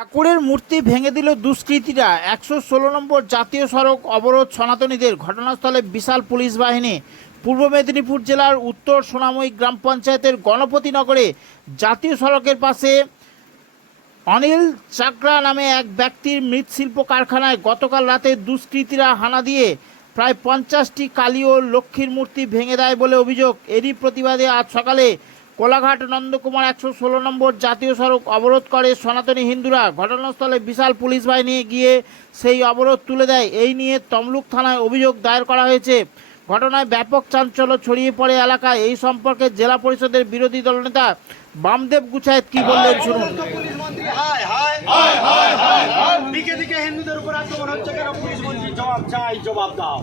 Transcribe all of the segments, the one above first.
ঠাকুরের মূর্তি ভেঙে দিল দুষ্কৃতীরা। 116 নম্বর জাতীয় সড়ক অবরোধ সনাতনীদের, ঘটনাস্থলে বিশাল পুলিশ বাহিনী। পূর্ব মেদিনীপুর জেলার উত্তর সোনাময়ী গ্রাম পঞ্চায়েতের গণপতিনগরে জাতীয় সড়কের পাশে অনিল চাকরা নামে এক ব্যক্তির মৃৎশিল্প কারখানায় গতকাল রাতে দুষ্কৃতীরা হানা দিয়ে প্রায় 50টি কালী ও লক্ষ্মীর মূর্তি ভেঙে দেয় বলে অভিযোগ। এরই প্রতিবাদে আজ সকালে কোলাঘাট নন্দকুমার 116 নম্বর জাতীয় সড়ক অবরোধ করে সনাতনী হিন্দুরা। ঘটনাস্থলে বিশাল পুলিশ বাহিনী গিয়ে সেই অবরোধ তুলে দেয়। এই নিয়ে তমলুক থানায় অভিযোগ দায়ের করা হয়েছে। ঘটনায় ব্যাপক চাঞ্চল্য ছড়িয়ে পড়ে এলাকায়। এই সম্পর্কে জেলা পরিষদের বিরোধী দলনেতা বামদেব গুছায়েত কি বললেন শুনুন। হিন্দুদের উপর আক্রমণ হচ্ছে কেন? পুলিশ মন্ত্রী জবাব চাই, জবাব দাও।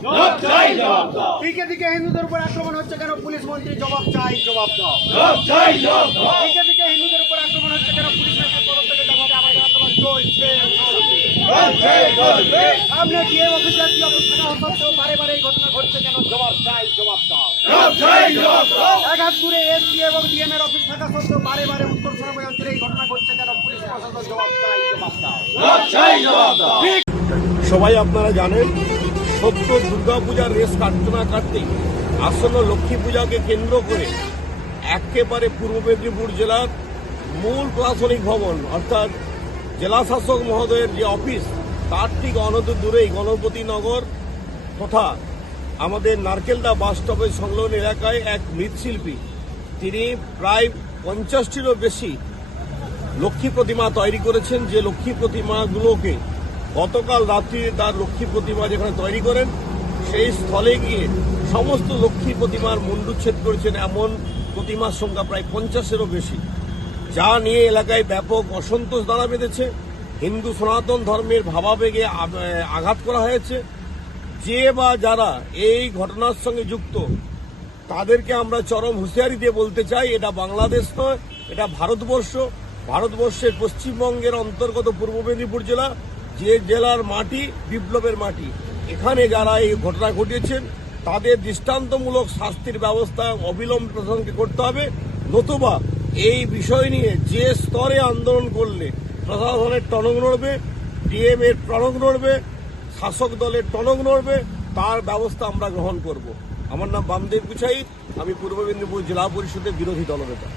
দিকে দিকে হিন্দুদের উপর আক্রমণ হচ্ছে কেন? পুলিশ মন্ত্রী জবাব চাই, জবাব দাও। দিকে দিকে হিন্দুদের উপর আক্রমণ হচ্ছে কেন? পুলিশ মন্ত্রীর তরফ থেকে জবাবে আমাদের আন্দোলন চলছে। সামনে গিয়ে অফিসার কি অফিস থাকা সত্ত্বেও বারে বারে এই ঘটনা ঘটছে কেন? জবাব চাই, জবাব দাও। একাত্তরে এসপি এবং ডিএম এর অফিস থাকা সত্ত্বেও বারে বারে উত্তর সোনাময়ী অঞ্চলে এই ঘটনা ঘটছে কেন? পুলিশ প্রশাসন জবাব চাই, জবাব দাও। সবাই আপনারা জানেন, সত্য দুর্গাপূজার রেস কাটতে না কাটতেই আসন্ন লক্ষ্মী পূজাকে কেন্দ্র করে একেবারে পূর্ব মেদিনীপুর জেলার মূল প্রশাসনিক ভবন অর্থাৎ জেলা শাসক মহোদয়ের যে অফিস, তার ঠিক অনতি দূরেই গণপতিনগর তথা আমাদের নারকেলদা বাস স্টপের সংলগ্ন এলাকায় এক মৃৎশিল্পী, তিনি প্রায় 50টিরও বেশি লক্ষ্মী প্রতিমা তৈরি করেছেন। যে লক্ষ্মী প্রতিমাগুলোকে গতকাল রাত্রি তার লক্ষ্মী প্রতিমা যেখানে তৈরি করেন সেই স্থলে গিয়ে সমস্ত লক্ষ্মী প্রতিমার মুণ্ডুচ্ছেদ করেছেন। এমন প্রতিমার সংখ্যা প্রায় 50-এরও বেশি, যা নিয়ে এলাকায় ব্যাপক অসন্তোষ দানা বেঁধেছে। হিন্দু সনাতন ধর্মের ভাবাবেগে আঘাত করা হয়েছে। যে বা যারা এই ঘটনার সঙ্গে যুক্ত তাদেরকে আমরা চরম হুঁশিয়ারি দিয়ে বলতে চাই, এটা বাংলাদেশ নয়, এটা ভারতবর্ষ। ভারতবর্ষের পশ্চিমবঙ্গের অন্তর্গত পূর্ব মেদিনীপুর জেলা, যে জেলার মাটি বিপ্লবের মাটি। এখানে যারা এই ঘটনা ঘটিয়েছেন তাদের দৃষ্টান্তমূলক শাস্তির ব্যবস্থা অবিলম্বে প্রশাসনকে করতে হবে, নতুবা এই বিষয় নিয়ে যে স্তরে আন্দোলন করলে প্রশাসনের টনক নড়বে, ডিএম এর টনক নড়বে, শাসক দলের টনক নড়বে, তার ব্যবস্থা আমরা গ্রহণ করব। আমার নাম বামদেব গুছাইত, আমি পূর্ব মেদিনীপুর জেলা পরিষদের বিরোধী দলনেতা।